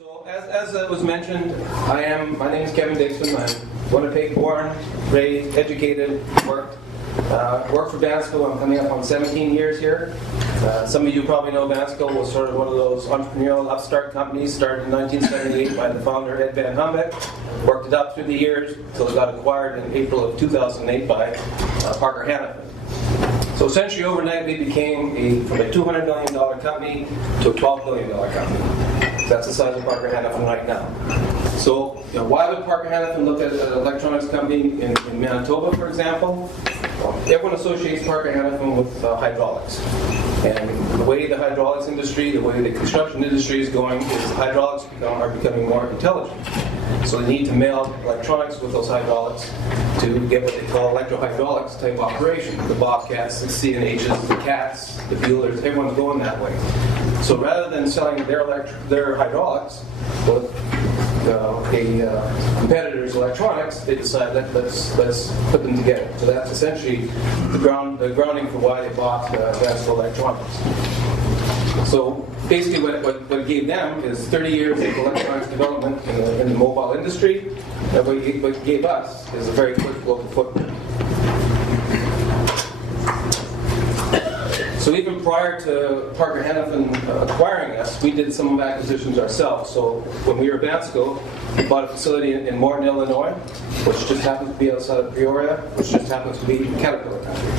So as was mentioned, my name is Kevin Dixon. I'm Winnipeg-born, raised, educated, worked for Vansco. I'm coming up on 17 years here. Some of you probably know Vansco was sort of one of those entrepreneurial upstart companies started in 1978 by the founder Ed Van Humbeck. Worked it up through the years until it got acquired in April of 2008 by Parker Haniffin. So essentially overnight we became from a $200 million company to a $12 billion company. That's the size of Parker Haniffin right now. So why would Parker Haniffin look at an electronics company in Manitoba, for example? Everyone associates Parker Haniffin with hydraulics. And the way the hydraulics industry, the way the construction industry is going is hydraulics are becoming more intelligent. So they need to meld electronics with those hydraulics to get what they call electrohydraulics type operation. The Bobcats, the CNHs, the CATs, the Buellers, everyone's going that way. So rather than selling their hydraulics with a competitor's electronics, they decided let's put them together. So that's essentially the grounding for why they bought Vansco Electronics. So basically what it gave them is 30 years of electronics development in the mobile industry, and what it gave us is a very quick global footprint. So even prior to Parker Haniffin acquiring us, we did some acquisitions ourselves. So when we were at Vansco, we bought a facility in Morton, Illinois, which just happens to be outside of Peoria, which just happens to be Caterpillar country.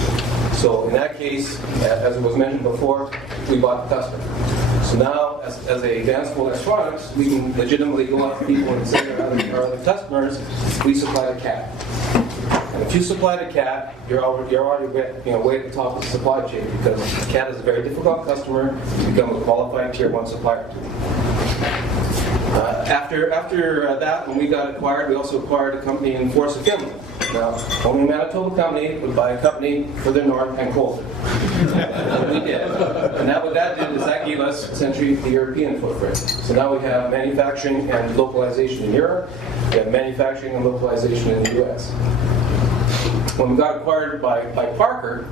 So in that case, as it was mentioned before, we bought the customer. So now, as a Vansco Electronics, we can legitimately go out to people and say to our other customers, we supply the CAT. And if you supply the CAT, you're already way at the top of the supply chain, because CAT is a very difficult customer to become a qualified Tier 1 supplier to. After that, when we got acquired, we also acquired a company in Forza, Finland. Now, only a Manitoba company would buy a company further north and colder. We did. And what that did is that gave us essentially the European footprint. So now we have manufacturing and localization in Europe. We have manufacturing and localization in the US. When we got acquired by Parker,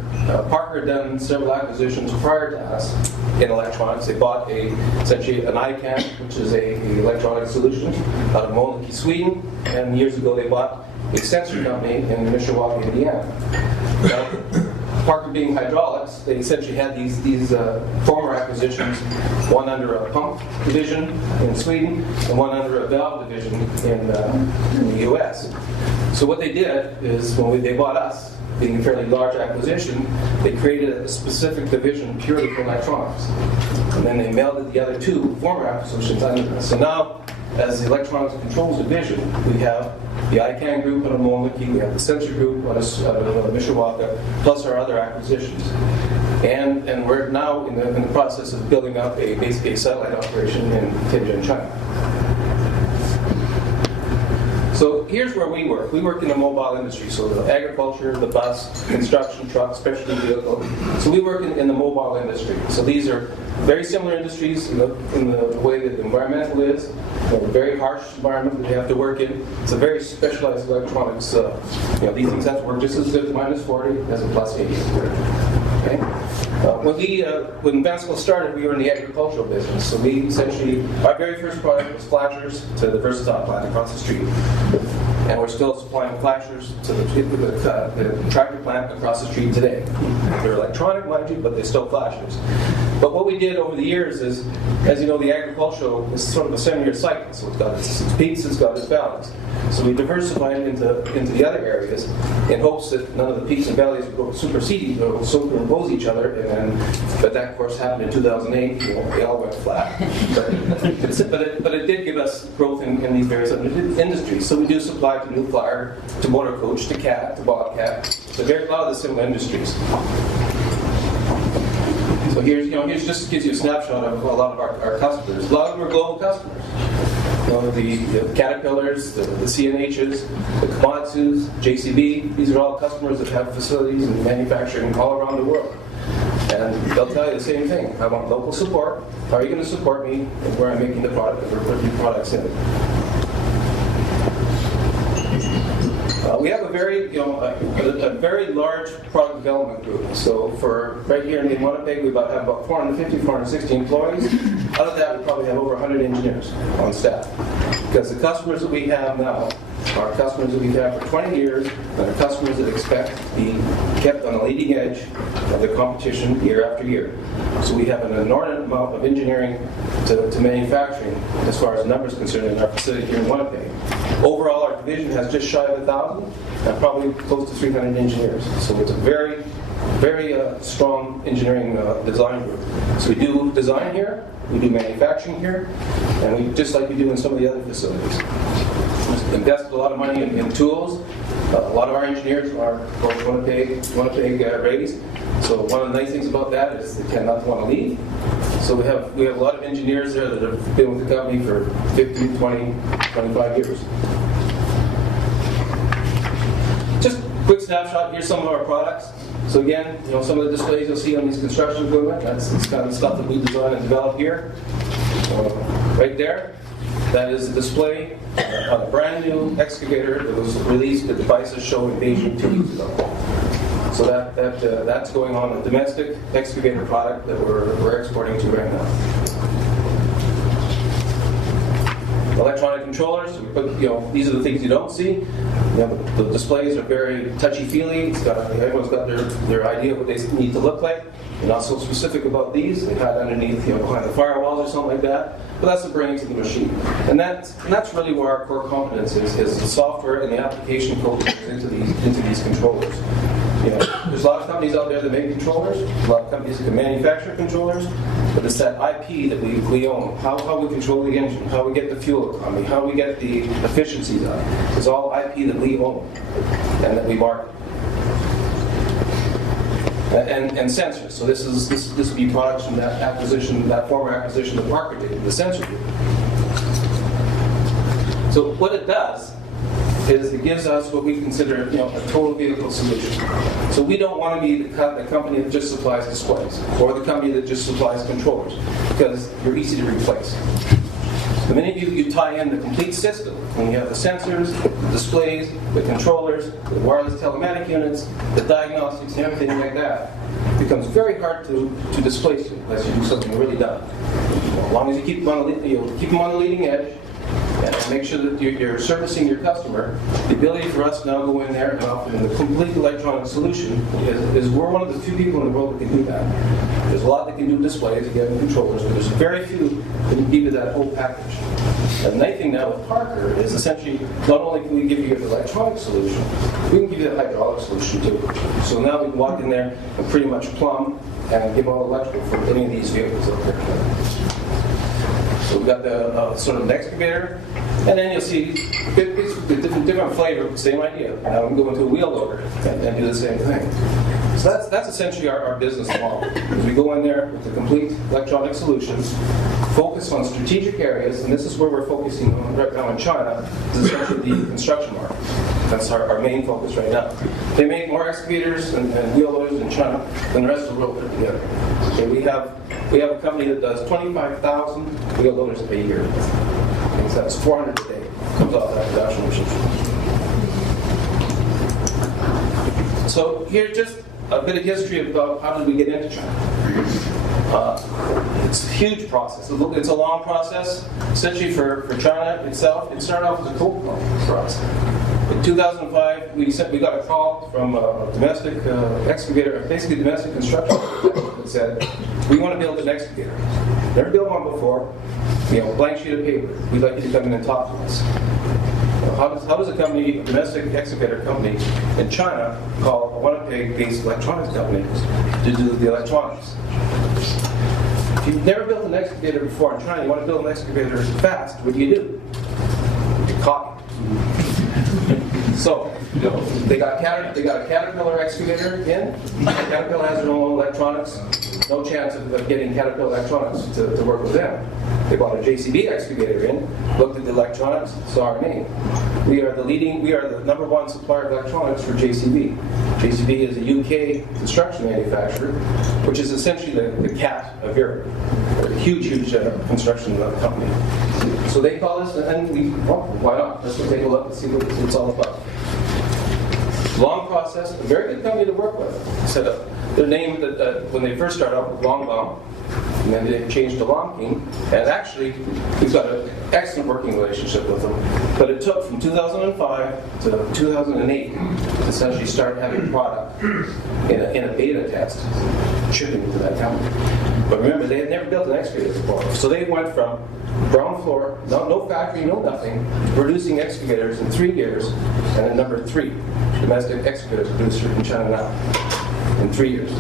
Parker had done several acquisitions prior to us in electronics. They bought essentially an ICANN, which is an electronic solution, out of Mölnlycke, Sweden. And years ago they bought a sensor company in Mishawaka, Indiana. Now, Parker being hydraulics, they essentially had these former acquisitions, one under a pump division in Sweden and one under a valve division in the US. So what they did is when they bought us, being a fairly large acquisition, they created a specific division purely for electronics. And then they melded the other two former acquisitions under this. So now, as the electronics controls division, we have the ICANN group out of Mölnlycke, we have the sensor group out of Mishawaka, plus our other acquisitions. And we're now in the process of building up basically a satellite operation in Tianjin, China. So here's where we work. We work in the mobile industry, so the agriculture, the bus, construction, truck, specialty vehicle. So we work in the mobile industry. So these are very similar industries in the way that the environmental is. A very harsh environment that you have to work in. It's a very specialized electronics. These things have to work just as good at -40 as a +80. Okay. When Vansco started, we were in the agricultural business. So we essentially, our very first product was flashers to the Versatile plant across the street. And we're still supplying flashers to the tractor plant across the street today. They're electronic, mind you, but they're still flashers. But what we did over the years is, as you know, the agricultural is sort of a 7-year cycle. So it's got its peaks, it's got its valleys. So we diversified into the other areas in hopes that none of the peaks and valleys would superimpose each other. But that, of course, happened in 2008. They all went flat. But it did give us growth in these various other industries. So we do supply to New Flyer, to Motor Coach, to CAT, to Bobcat, to a lot of the similar industries. So here's just gives you a snapshot of a lot of our customers. A lot of them are global customers. The Caterpillars, the CNHs, the Komatsus, JCB, these are all customers that have facilities and manufacturing all around the world. And they'll tell you the same thing. I want local support. How are you going to support me where I'm making the product, and we're putting products in? We have a very, a very large product development group. So for right here in Winnipeg, we have about 450, 460 employees. Out of that, we probably have over 100 engineers on staff. Because the customers that we have now are customers that we've had for 20 years, and are customers that expect to be kept on the leading edge of the competition year after year. So we have an inordinate amount of engineering to manufacturing as far as the numbers concerned in our facility here in Winnipeg. Overall, our division has just shy of 1,000 and probably close to 300 engineers. So it's a very, very strong engineering design group. So we do design here, we do manufacturing here, and we just like we do in some of the other facilities. We invested a lot of money in tools. A lot of our engineers are both Winnipeg raised. So one of the nice things about that is they tend not to want to leave. So we have a lot of engineers there that have been with the company for 15, 20, 25 years. Just a quick snapshot. Here's some of our products. So again, some of the displays you'll see on these construction equipment, that's kind of the stuff that we design and develop here. Right there, that is a display on a brand new excavator that was released at the Devices Show in Beijing 2 weeks ago. So that's going on a domestic excavator product that we're exporting to right now. Electronic controllers. We put, these are the things you don't see. The displays are very touchy-feely. Everyone's got their idea of what they need to look like. We're not so specific about these. They hide underneath, behind the firewalls or something like that. But that's the brains of the machine. And that's really where our core competence is the software and the application code that goes into these controllers. There's a lot of companies out there that make controllers. A lot of companies that can manufacture controllers. But it's that IP that we own. How we control the engine, how we get the fuel economy, how we get the efficiencies out. It's all IP that we own and that we market. And sensors. So this would be products from that former acquisition of Parker did, the sensor group. So what it does is it gives us what we consider a total vehicle solution. So we don't want to be the company that just supplies displays or the company that just supplies controllers, because you're easy to replace. The minute you tie in the complete system, when you have the sensors, the displays, the controllers, the wireless telematic units, the diagnostics, and everything like that, it becomes very hard to displace you unless you do something really dumb. As long as you keep them on the leading edge, and make sure that you're servicing your customer, the ability for us to now go in there and offer them the complete electronic solution is we're one of the few people in the world that can do that. There's a lot that can do displays, again, controllers, but there's very few that can give you that whole package. And the nice thing now with Parker is essentially not only can we give you an electronic solution, we can give you a hydraulic solution too. So now we can walk in there and pretty much plumb and give all electrical for any of these vehicles out there. So we've got the sort of an excavator, and then you'll see different flavor, same idea. Now we can go into a wheel loader and do the same thing. So that's essentially our business model. Is we go in there with the complete electronic solutions, focus on strategic areas, and this is where we're focusing on right now in China, is essentially the construction market. That's our main focus right now. They make more excavators and wheel loaders in China than the rest of the world put together. Okay, we have a company that does 25,000 wheel loaders a year. Okay, so that's 400 a day. Comes off that production machine. So here's just a bit of history about how did we get into China. It's a huge process. It's a long process. Essentially for China itself, it started off as a cold call for us. In 2005, we got a call from a domestic excavator, basically domestic construction, that said, we want to build an excavator. Never built one before. Blank sheet of paper. We'd like you to come in and talk to us. How does a domestic excavator company in China call a Winnipeg-based electronics company to do the electronics? If you've never built an excavator before in China, you want to build an excavator fast, what do? You copy. So, they got a Caterpillar excavator in. Caterpillar has their own electronics. No chance of getting Caterpillar electronics to work with them. They bought a JCB excavator in, looked at the electronics, saw our name. We are the #1 supplier of electronics for JCB. JCB is a UK construction manufacturer, which is essentially the cat of Europe. They're a huge construction company. So they call us, and why not? Let's go take a look and see what it's all about. Long process, a very good company to work with. Set up their name when they first started out with Long Bomb, and then they changed to Long King. And actually, we've got an excellent working relationship with them. But it took from 2005 to 2008 to essentially start having product in a beta test, shipping to that company. But remember, they had never built an excavator before. So they went from ground floor, no factory, no nothing, producing excavators in 3 years, and then number 3 domestic excavator producer in China now, in 3 years.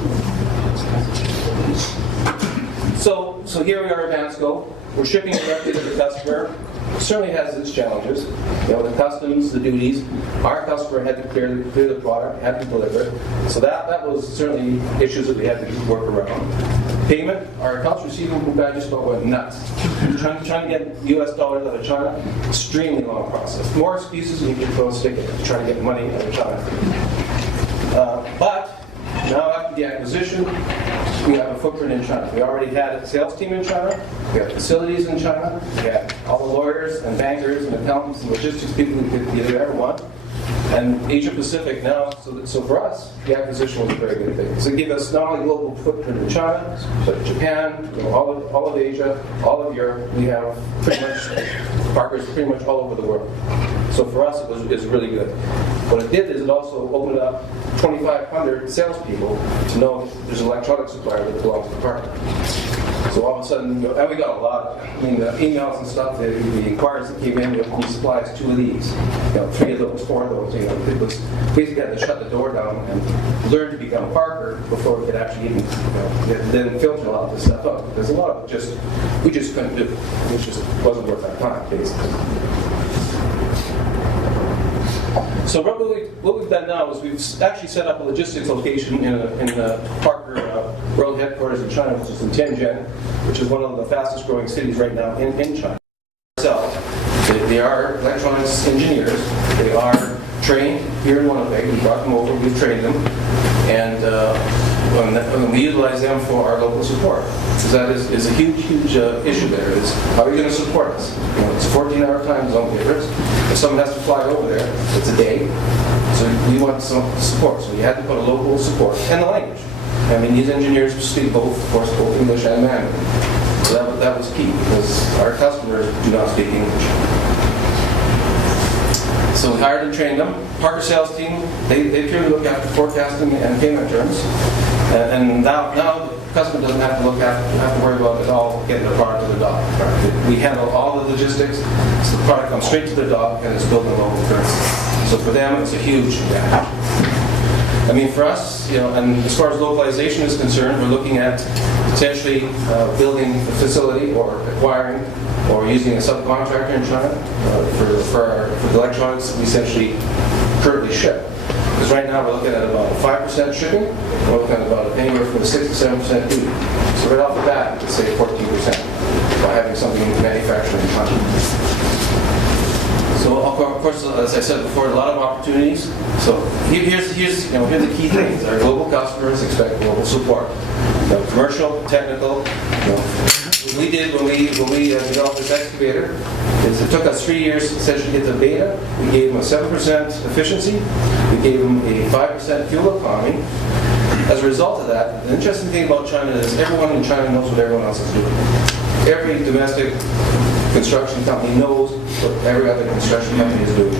So here we are at Vansco. We're shipping directly to the customer. It certainly has its challenges. You know, the customs, the duties. Our customer had to clear the product, had to deliver it. So that was certainly issues that we had to work around. Payment, our accounts receivable guy just about went nuts. Trying to get US dollars out of China, extremely long process. More excuses than you can throw a stick at to try to get money out of China. But now after the acquisition, we have a footprint in China. We already had a sales team in China. We have facilities in China. We have all the lawyers and bankers and accountants and logistics people you could ever want. And Asia Pacific now, so for us, the acquisition was a very good thing. So it gave us not only global footprint in China, but Japan, you know, all of Asia, all of Europe. We have pretty much partners pretty much all over the world. So for us, it was really good. What it did is it also opened up 2,500 salespeople to know there's an electronic supplier that belongs to the partner. So all of a sudden, and we got a lot of, the emails and stuff, the inquiries that came in, we supplies 2 of these, 3 of those, 4 of those, it was basically had to shut the door down and learn to become Parker before we could actually even, then filter a lot of this stuff out. Because a lot of it we just couldn't do. It just wasn't worth our time, basically. So what we've done now is we've actually set up a logistics location in the Parker World Headquarters in China, which is in Tianjin, which is one of the fastest growing cities right now in China. They are electronics engineers. They are trained here in Winnipeg. We brought them over, we've trained them, and we utilize them for our local support. Because that is a huge issue there, is how are you going to support us? It's a 14-hour time zone difference. If someone has to fly over there, it's a day. So we want some support. So you had to put a local support. And the language. I mean, these engineers speak both, of course, both English and Mandarin. So that was key, because our customers do not speak English. So we hired and trained them. Parker sales team, they purely look after forecasting and payment terms. And now the customer doesn't have to worry about it all getting the product to the dock. Right? We handle all the logistics, so the product comes straight to the dock and it's built in local currency. So for them, it's a huge advantage. I mean, for us, and as far as localization is concerned, we're looking at potentially building a facility or acquiring or using a subcontractor in China for the electronics we essentially currently ship. Because right now we're looking at about 5% shipping, we're looking at about anywhere from 6 to 7% duty. So right off the bat, we could say 14% by having something manufactured in China. So of course, as I said before, a lot of opportunities. So here's the key things. Our global customers expect global support. Commercial, technical. What we did when we developed this excavator is it took us 3 years to essentially get the beta. We gave them a 7% efficiency. We gave them a 5% fuel economy. As a result of that, the interesting thing about China is everyone in China knows what everyone else is doing. Every domestic construction company knows what every other construction company is doing.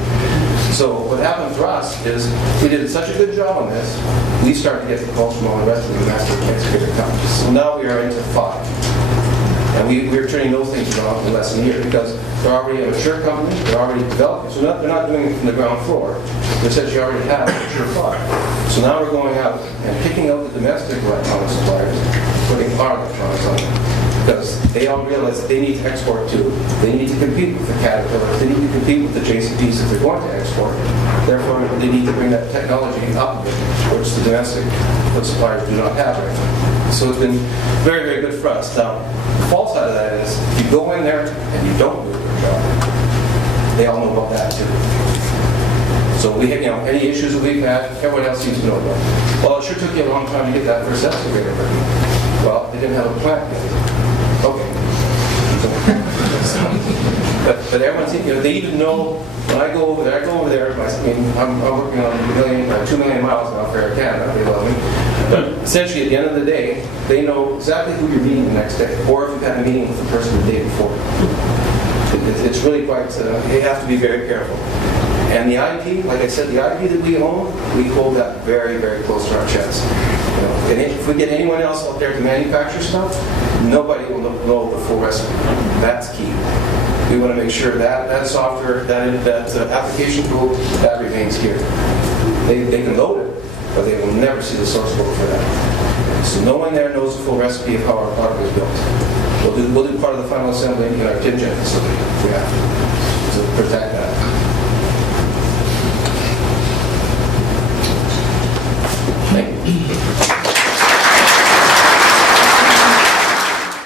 So what happened for us is we did such a good job on this, we started to get the calls from all the rest of the domestic excavator companies. So now we are into 5. And we're turning those things around in less than a year because they're already a mature company, they're already developing. So they're not doing it from the ground floor. They essentially already have a mature product. So now we're going out and picking out the domestic electronic suppliers, putting our electronics on them. Because they all realize that they need to export too. They need to compete with the Caterpillars. They need to compete with the JCBs if they're going to export. Therefore, they need to bring that technology up, which the domestic suppliers do not have right now. So it's been very, very good for us. Now, the false side of that is if you go in there and you don't do a good job, they all know about that too. So we have, any issues that we've had, everyone else seems to know about. Well, it sure took you a long time to get that first excavator ready. Well, they didn't have a plant yet. Okay. but everyone's, they even know when I go over there. I'm working on 2 million miles now for Air Canada. They love me. But essentially, at the end of the day, they know exactly who you're meeting the next day, or if you've had a meeting with the person the day before. It's really quite. You have to be very careful. And the IP, like I said, the IP that we own, we hold that very, very close to our chest. And if we get anyone else out there to manufacture stuff, nobody will know the full recipe. That's key. We want to make sure that software, that application tool, that remains here. They can load it, but they will never see the source code for that. So no one there knows the full recipe of how our product is built. We'll do part of the final assembly in our tin jet facility if we have to protect that.